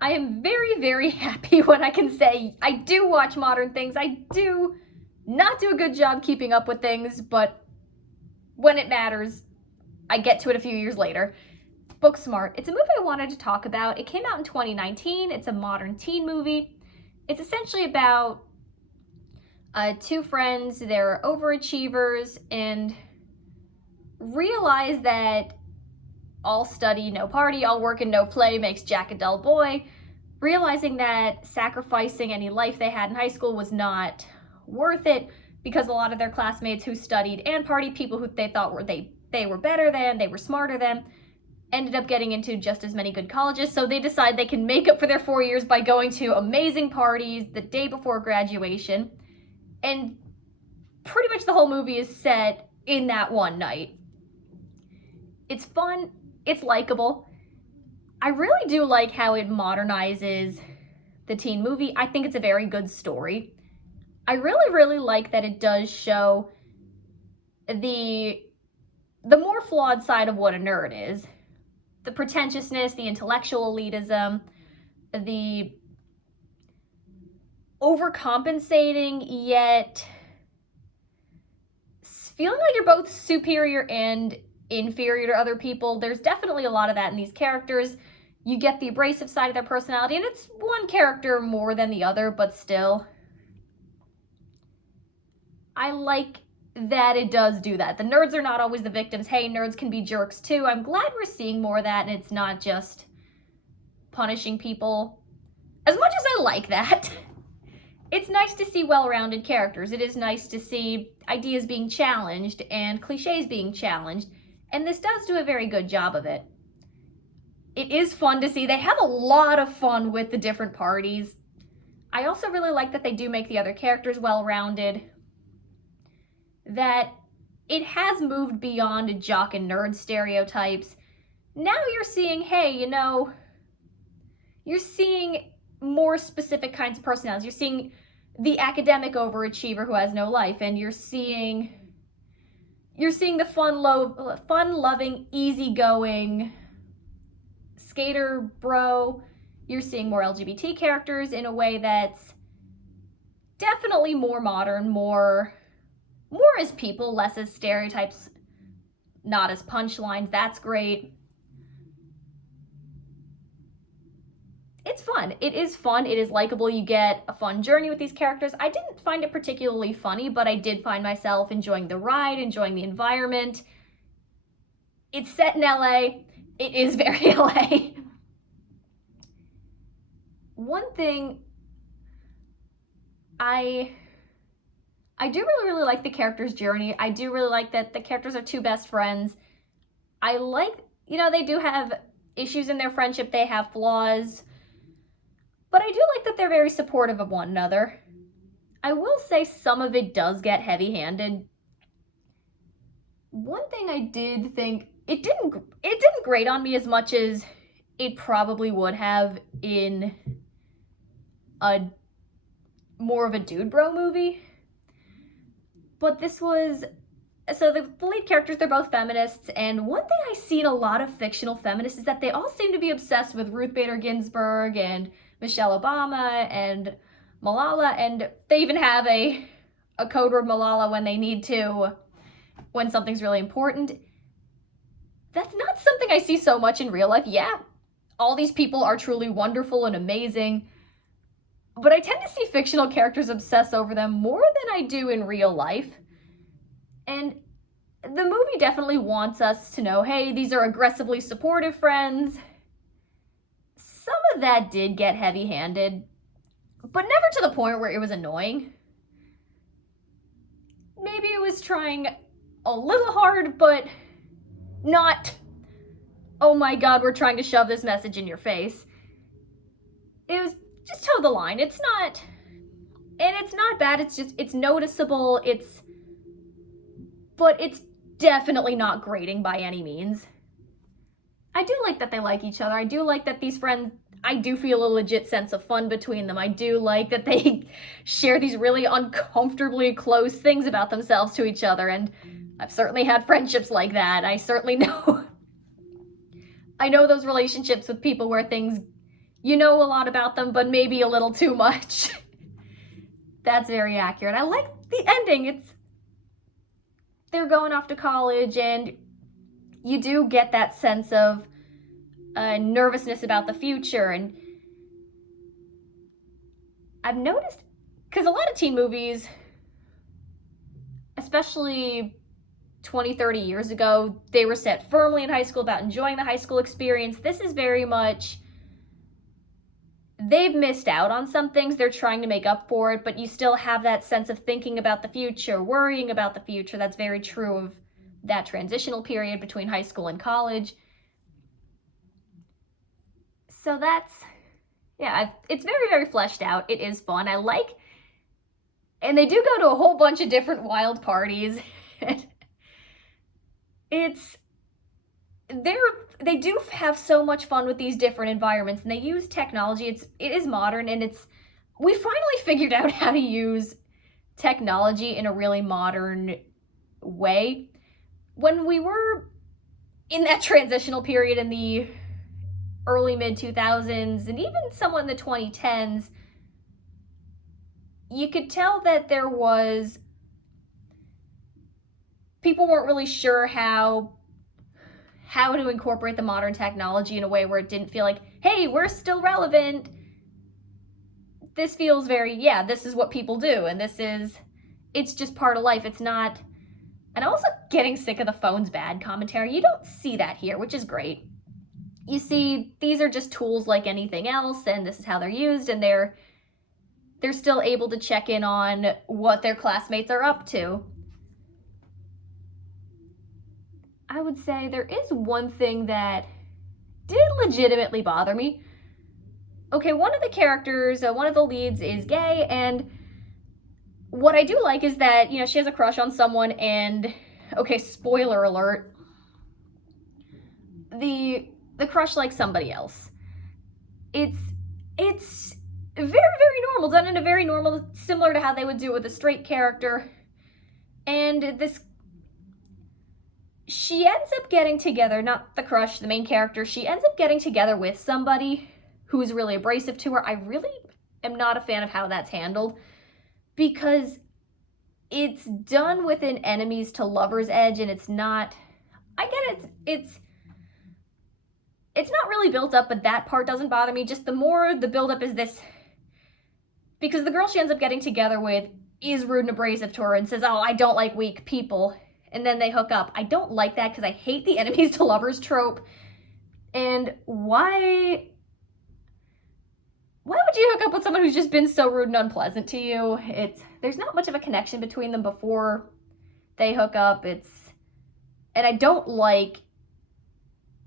I am very, very happy when I can say I do watch modern things. I do not do a good job keeping up with things, but when it matters, I get to it a few years later. Booksmart. It's a movie I wanted to talk about. It came out in 2019. It's a modern teen movie. It's essentially about two friends. They're overachievers and realize that all study, no party, all work and no play makes Jack a dull boy. Realizing that sacrificing any life they had in high school was not worth it because a lot of their classmates who studied and partied, people who they thought they were better than, they were smarter than, ended up getting into just as many good colleges. So they decide they can make up for their 4 years by going to amazing parties the day before graduation. And pretty much the whole movie is set in that one night. It's fun. It's likable. I really do like how it modernizes the teen movie. I think it's a very good story. I really, really like that it does show the more flawed side of what a nerd is. The pretentiousness, the intellectual elitism, the overcompensating, yet feeling like you're both superior and inferior to other people. There's definitely a lot of that in these characters. You get the abrasive side of their personality, and it's one character more than the other, but still. I like that it does do that. The nerds are not always the victims. Hey, nerds can be jerks too. I'm glad we're seeing more of that, and it's not just punishing people. As much as I like that, it's nice to see well-rounded characters. It is nice to see ideas being challenged and cliches being challenged, and this does do a very good job of it. It is fun to see. They have a lot of fun with the different parties. I also really like that they do make the other characters well-rounded, that it has moved beyond jock and nerd stereotypes. Now you're seeing, hey, you're seeing more specific kinds of personalities. You're seeing the academic overachiever who has no life, and you're seeing the fun-loving, easygoing skater bro. You're seeing more LGBT characters in a way that's definitely more modern, more as people, less as stereotypes, not as punchlines. That's great. It's fun. It is fun. It is likable. You get a fun journey with these characters. I didn't find it particularly funny, but I did find myself enjoying the ride, enjoying the environment. It's set in LA. It is very LA. One thing I do really, really like the characters' journey. I do really like that the characters are two best friends. I like, they do have issues in their friendship. They have flaws. But I do like that they're very supportive of one another. I will say some of it does get heavy-handed. One thing I did think, it didn't grate on me as much as it probably would have in a more of a dude bro movie. But this was, so the lead characters, they're both feminists, and one thing I see in a lot of fictional feminists is that they all seem to be obsessed with Ruth Bader Ginsburg and Michelle Obama and Malala, and they even have a code word Malala when they need to, when something's really important. That's not something I see so much in real life. Yeah, all these people are truly wonderful and amazing, but I tend to see fictional characters obsess over them more than I do in real life. And the movie definitely wants us to know, hey, these are aggressively supportive friends. Some of that did get heavy-handed, but never to the point where it was annoying. Maybe it was trying a little hard, but not, oh my god, we're trying to shove this message in your face. It was just toe the line. It's not bad, it's noticeable, but it's definitely not grating by any means. I do like that they like each other. I do like that these friends, I do feel a legit sense of fun between them. I do like that they share these really uncomfortably close things about themselves to each other, and I've certainly had friendships like that. I certainly know I know those relationships with people where things you know a lot about them, but maybe a little too much. That's very accurate. I like the ending. They're going off to college, and you do get that sense of nervousness about the future. And I've noticed, because a lot of teen movies, especially 20, 30 years ago, they were set firmly in high school about enjoying the high school experience. This is very much, they've missed out on some things. They're trying to make up for it, but you still have that sense of thinking about the future, worrying about the future. That's very true of that transitional period between high school and college. So that's, yeah, it's very, very fleshed out. It is fun. I like, and they do go to a whole bunch of different wild parties. They do have so much fun with these different environments, and they use technology. It is modern, and we finally figured out how to use technology in a really modern way. When we were in that transitional period in the early mid-2000s, and even somewhat in the 2010s, you could tell that people weren't really sure how to incorporate the modern technology in a way where it didn't feel like, hey, we're still relevant. This feels very, yeah, this is what people do, and it's just part of life. It's not, and also getting sick of the phone's bad commentary. You don't see that here, which is great. You see, these are just tools like anything else, and this is how they're used, and they're still able to check in on what their classmates are up to. I would say there is one thing that did legitimately bother me. Okay, one of the characters, one of the leads is gay, and what I do like is that, she has a crush on someone, and, okay, spoiler alert, the crush likes somebody else. It's very, very normal, done in a very normal, similar to how they would do it with a straight character, and she ends up getting together, not the crush, the main character, she ends up getting together with somebody who's really abrasive to her. I really am not a fan of how that's handled, because it's done with an enemies to lovers edge, and it's not, I get it, it's not really built up, but that part doesn't bother me. Just the more the buildup is this, because the girl she ends up getting together with is rude and abrasive to her and says, oh, I don't like weak people, and then they hook up. I don't like that, because I hate the enemies to lovers trope. And why would you hook up with someone who's just been so rude and unpleasant to you? There's not much of a connection between them before they hook up. And I don't like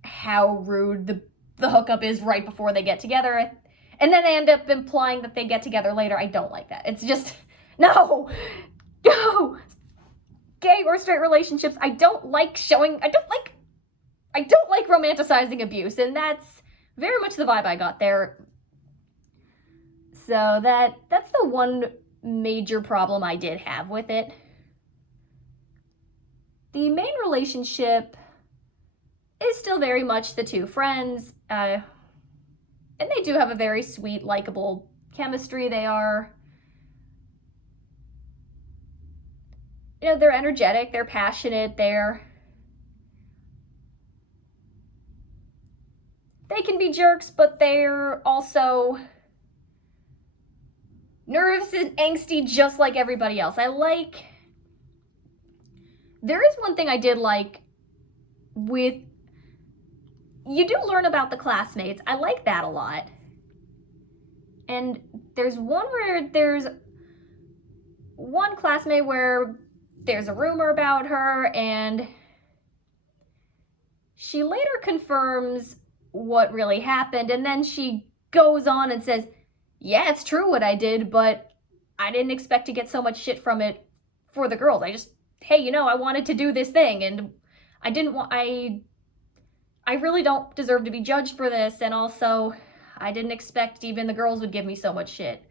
how rude the hookup is right before they get together. And then they end up implying that they get together later. I don't like that. It's just, no. Gay or straight relationships, I don't like romanticizing abuse, and that's very much the vibe I got there. So that's the one major problem I did have with it. The main relationship is still very much the two friends, and they do have a very sweet, likable chemistry. They're energetic, they're passionate, they can be jerks, but they're also nervous and angsty just like everybody else. There is one thing I did like you do learn about the classmates. I like that a lot. And there's one classmate where there's a rumor about her, and she later confirms what really happened, and then she goes on and says, yeah, it's true what I did, but I didn't expect to get so much shit from it for the girls. I just, hey, I wanted to do this thing, and I really don't deserve to be judged for this, and also, I didn't expect even the girls would give me so much shit.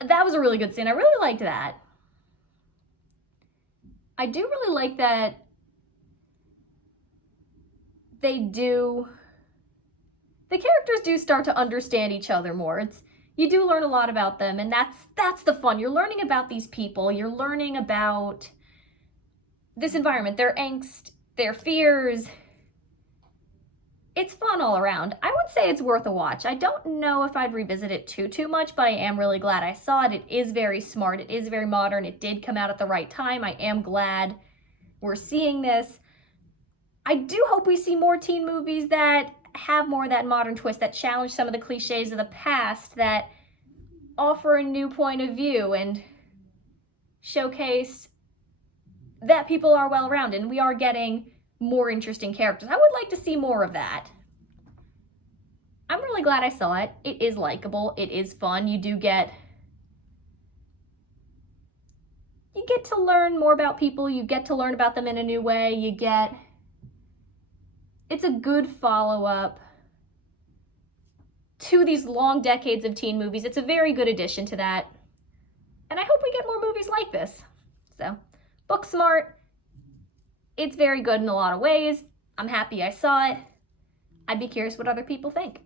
That was a really good scene. I really liked that. I do really like that they the characters do start to understand each other more. You do learn a lot about them, and that's the fun. You're learning about these people. You're learning about this environment, their angst, their fears. It's fun all around. I would say it's worth a watch. I don't know if I'd revisit it too much, but I am really glad I saw it. It is very smart. It is very modern. It did come out at the right time. I am glad we're seeing this. I do hope we see more teen movies that have more of that modern twist, that challenge some of the cliches of the past, that offer a new point of view and showcase that people are well-rounded and we are getting more interesting characters. I would like to see more of that. I'm really glad I saw it. It is likable. It is fun. You get to learn more about people. You get to learn about them in a new way. It's a good follow-up to these long decades of teen movies. It's a very good addition to that. And I hope we get more movies like this. So, Booksmart, it's very good in a lot of ways. I'm happy I saw it. I'd be curious what other people think.